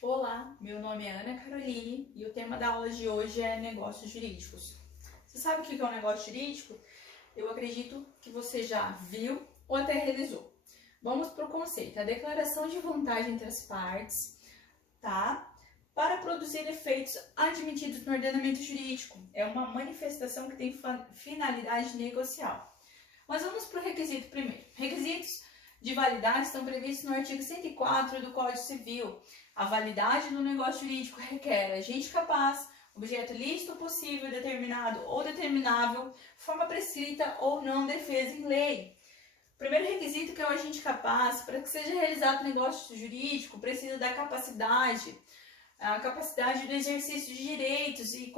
Olá, meu nome é Ana Caroline e o tema da aula de hoje é negócios jurídicos. Você sabe o que é um negócio jurídico? Eu acredito que você já viu ou até realizou. Vamos para o conceito: a declaração de vantagem entre as partes, tá? Para produzir efeitos admitidos no ordenamento jurídico. É uma manifestação que tem finalidade negocial. Mas vamos para o requisito primeiro. Requisitos de validade estão previstos no artigo 104 do Código Civil. A validade do negócio jurídico requer agente capaz, objeto lícito possível, determinado ou determinável, forma prescrita ou não, defesa em lei. O primeiro requisito, que é o agente capaz, para que seja realizado negócio jurídico, precisa da capacidade, a capacidade do exercício de direitos e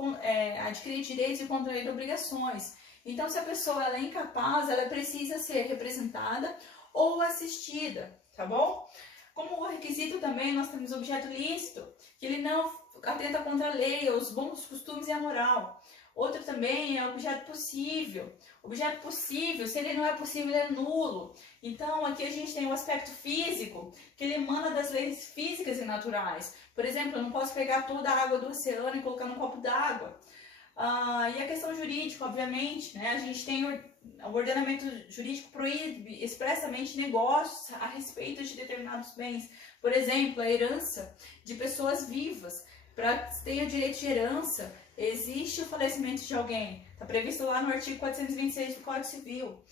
adquirir direitos e contrair obrigações. Então, se a pessoa ela é incapaz, ela precisa ser representada ou assistida, tá bom? Como requisito também, nós temos objeto lícito, que ele não atenta contra a lei, os bons costumes e a moral. Outro também é objeto possível. Objeto possível, se ele não é possível, ele é nulo. Então, aqui a gente tem o aspecto físico, que ele emana das leis físicas e naturais. Por exemplo, eu não posso pegar toda a água do oceano e colocar num copo d'água. E a questão jurídica, obviamente, né? A gente tem o ordenamento jurídico proíbe expressamente negócios a respeito de determinados bens. Por exemplo, a herança de pessoas vivas. Para ter o direito de herança, existe o falecimento de alguém. Está previsto lá no artigo 426 do Código Civil.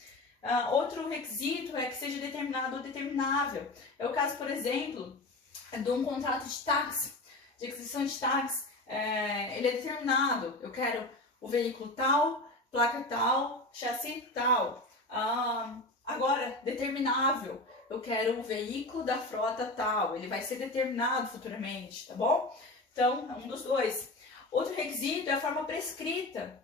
Outro requisito é que seja determinado ou determinável. É o caso, por exemplo, de um contrato de táxi, de aquisição de táxi. Ele é determinado. Eu quero o veículo tal, placa tal, chassi tal. Agora, determinável. Eu quero o veículo da frota tal. Ele vai ser determinado futuramente, tá bom? Então, é um dos dois. Outro requisito é a forma prescrita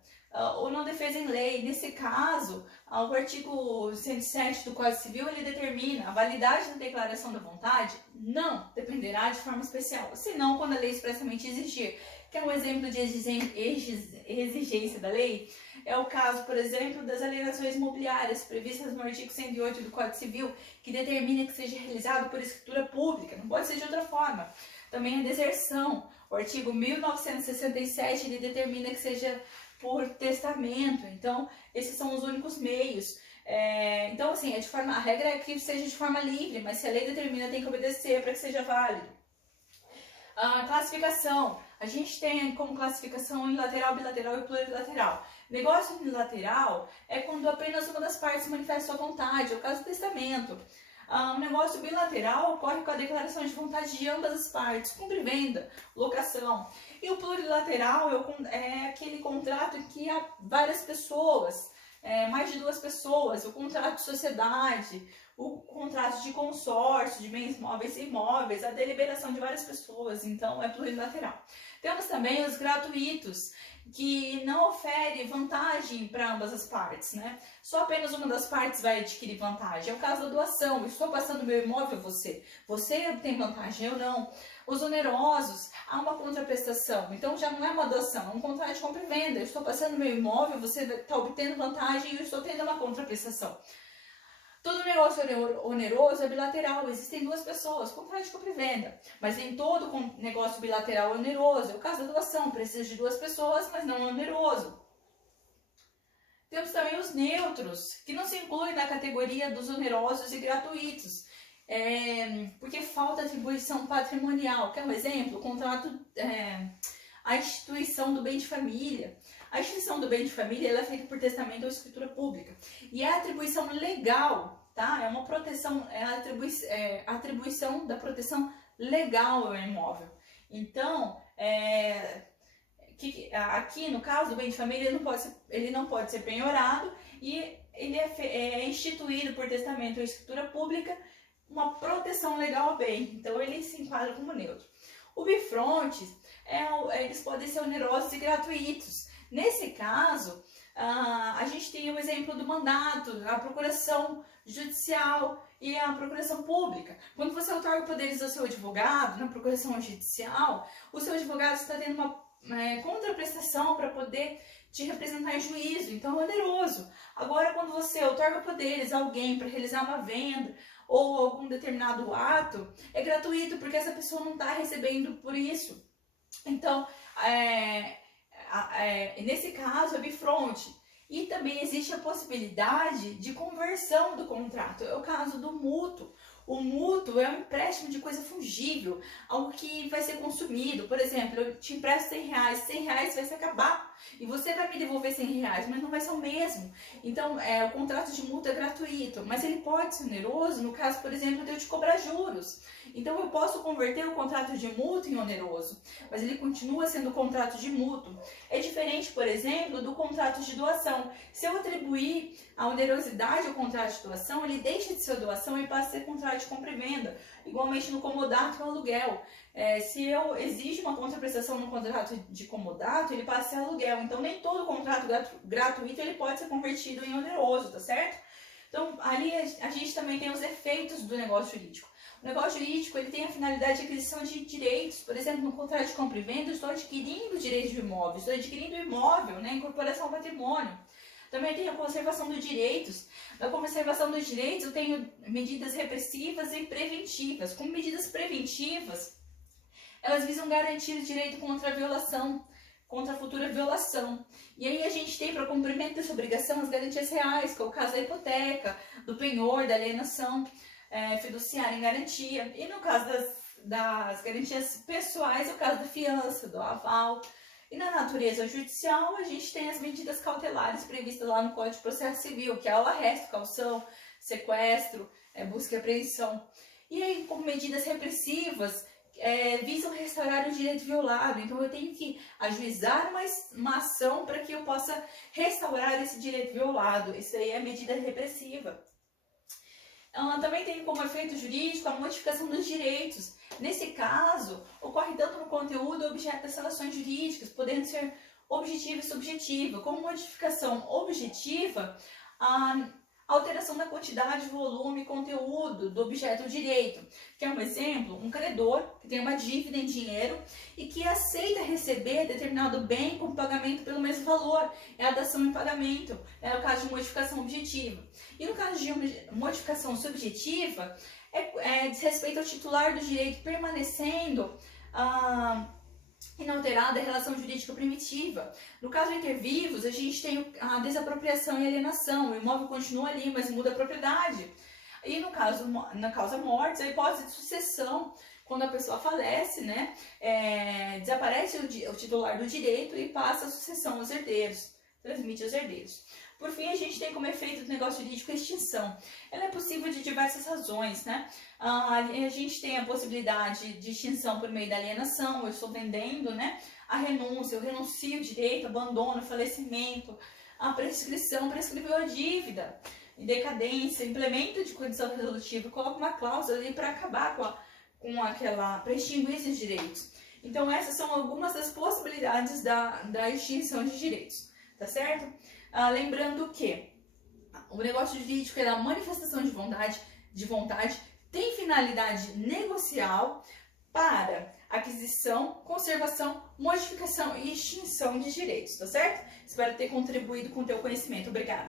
ou não defesa em lei. Nesse caso, o artigo 107 do Código Civil, ele determina a validade da declaração da vontade não dependerá de forma especial, senão quando a lei expressamente exigir. Que é um exemplo de exigência da lei, é o caso, por exemplo, das alienações imobiliárias previstas no artigo 108 do Código Civil, que determina que seja realizado por escritura pública, não pode ser de outra forma. Também a deserção, o artigo 1967, ele determina que seja por testamento. Então, esses são os únicos meios. Então, assim, a regra é que seja de forma livre, mas se a lei determina, tem que obedecer para que seja válido. Classificação. A gente tem como classificação unilateral, bilateral e plurilateral. Negócio unilateral é quando apenas uma das partes manifesta sua vontade, é o caso do testamento. Um negócio bilateral ocorre com a declaração de vontade de ambas as partes, compra e venda, locação. E o plurilateral é aquele contrato em que há várias pessoas, mais de duas pessoas, o contrato de sociedade, o contrato de consórcio, de bens móveis e imóveis, a deliberação de várias pessoas, então é plurilateral. Temos também os gratuitos, que não ofere vantagem para ambas as partes, né? Só apenas uma das partes vai adquirir vantagem. É o caso da doação. Eu estou passando meu imóvel a você. Você tem vantagem, eu não. Os onerosos, há uma contraprestação. Então já não é uma doação, é um contrato de compra e venda. Eu estou passando meu imóvel, você está obtendo vantagem e eu estou tendo uma contraprestação. Todo negócio oneroso é bilateral, existem duas pessoas, contrato de compra e venda. Mas nem todo negócio bilateral é oneroso. É o caso da doação, precisa de duas pessoas, mas não é oneroso. Temos também os neutros, que não se incluem na categoria dos onerosos e gratuitos, porque falta atribuição patrimonial. Quer um exemplo? O contrato, a instituição do bem de família. A instituição do bem de família ela é feita por testamento ou escritura pública. E a atribuição legal, tá? É uma proteção, a atribuição da proteção legal ao imóvel. Então, aqui no caso do bem de família, ele não pode ser penhorado e ele é instituído por testamento ou escritura pública uma proteção legal ao bem. Então, ele se enquadra como neutro. O bifronte, eles podem ser onerosos e gratuitos. Nesse caso, a gente tem o exemplo do mandato, a procuração judicial e a procuração pública. Quando você outorga poderes ao seu advogado na procuração judicial, o seu advogado está tendo uma contraprestação para poder te representar em juízo, então é oneroso. Agora, quando você outorga poderes a alguém para realizar uma venda ou algum determinado ato, é gratuito porque essa pessoa não está recebendo por isso. Então, nesse caso, é bifronte. E também existe a possibilidade de conversão do contrato, é o caso do mútuo. O mútuo é um empréstimo de coisa fungível, algo que vai ser consumido. Por exemplo, eu te empresto 100 reais, 100 reais vai se acabar e você vai me devolver 100 reais, mas não vai ser o mesmo. Então, o contrato de mútuo é gratuito, mas ele pode ser oneroso no caso, por exemplo, de eu te cobrar juros. Então, eu posso converter o contrato de mútuo em oneroso, mas ele continua sendo contrato de mútuo. É diferente, por exemplo, do contrato de doação. Se eu atribuir a onerosidade ao contrato de doação, ele deixa de ser doação e passa a ser contrato de compra e venda. Igualmente no comodato e no aluguel. Se eu exijo uma contraprestação no contrato de comodato, ele passa a ser aluguel. Então, nem todo contrato gratuito ele pode ser convertido em oneroso, tá certo? Então, ali a gente também tem os efeitos do negócio jurídico. O negócio jurídico ele tem a finalidade de aquisição de direitos. Por exemplo, no contrato de compra e venda, eu estou adquirindo direitos de imóvel, estou adquirindo imóvel, né, incorporação ao patrimônio. Também tem a conservação dos direitos. Na conservação dos direitos, eu tenho medidas repressivas e preventivas. Como medidas preventivas, elas visam garantir o direito contra a violação, contra a futura violação. E aí a gente tem, para cumprimento dessa obrigação, as garantias reais, que é o caso da hipoteca, do penhor, da alienação fiduciária em garantia. E no caso das garantias pessoais, é o caso da fiança, do aval. E na natureza judicial, a gente tem as medidas cautelares previstas lá no Código de Processo Civil, que é o arresto, caução, sequestro, busca e apreensão. E aí, como medidas repressivas, visam restaurar o direito violado. Então, eu tenho que ajuizar uma ação para que eu possa restaurar esse direito violado. Isso aí é medida repressiva. Ela também tem como efeito jurídico a modificação dos direitos. Nesse caso, ocorre tanto no conteúdo ou objeto das relações jurídicas, podendo ser objetiva e subjetiva. Como modificação objetiva, a alteração da quantidade, volume e conteúdo do objeto do direito. Que é um exemplo, um credor que tem uma dívida em dinheiro e que aceita receber determinado bem com pagamento pelo mesmo valor. É a dação em pagamento, é o caso de modificação objetiva. E no caso de modificação subjetiva, diz respeito ao titular do direito permanecendo inalterada a relação jurídica primitiva. No caso de inter vivos, a gente tem a desapropriação e alienação. O imóvel continua ali, mas muda a propriedade. E no caso, na causa mortis, a hipótese de sucessão, quando a pessoa falece, né, desaparece o titular do direito e passa a sucessão aos herdeiros, transmite aos herdeiros. Por fim, a gente tem como efeito do negócio jurídico a extinção. Ela é possível de diversas razões, né? A gente tem a possibilidade de extinção por meio da alienação, eu estou vendendo, né? A renúncia, eu renuncio o direito, abandono, falecimento, a prescrição, prescreveu a dívida, decadência, implemento de condição resolutiva, coloca uma cláusula ali para acabar para extinguir esses direitos. Então, essas são algumas das possibilidades da extinção de direitos, tá certo? Lembrando que o negócio jurídico é a manifestação de vontade, tem finalidade negocial para aquisição, conservação, modificação e extinção de direitos, tá certo? Espero ter contribuído com o teu conhecimento. Obrigada!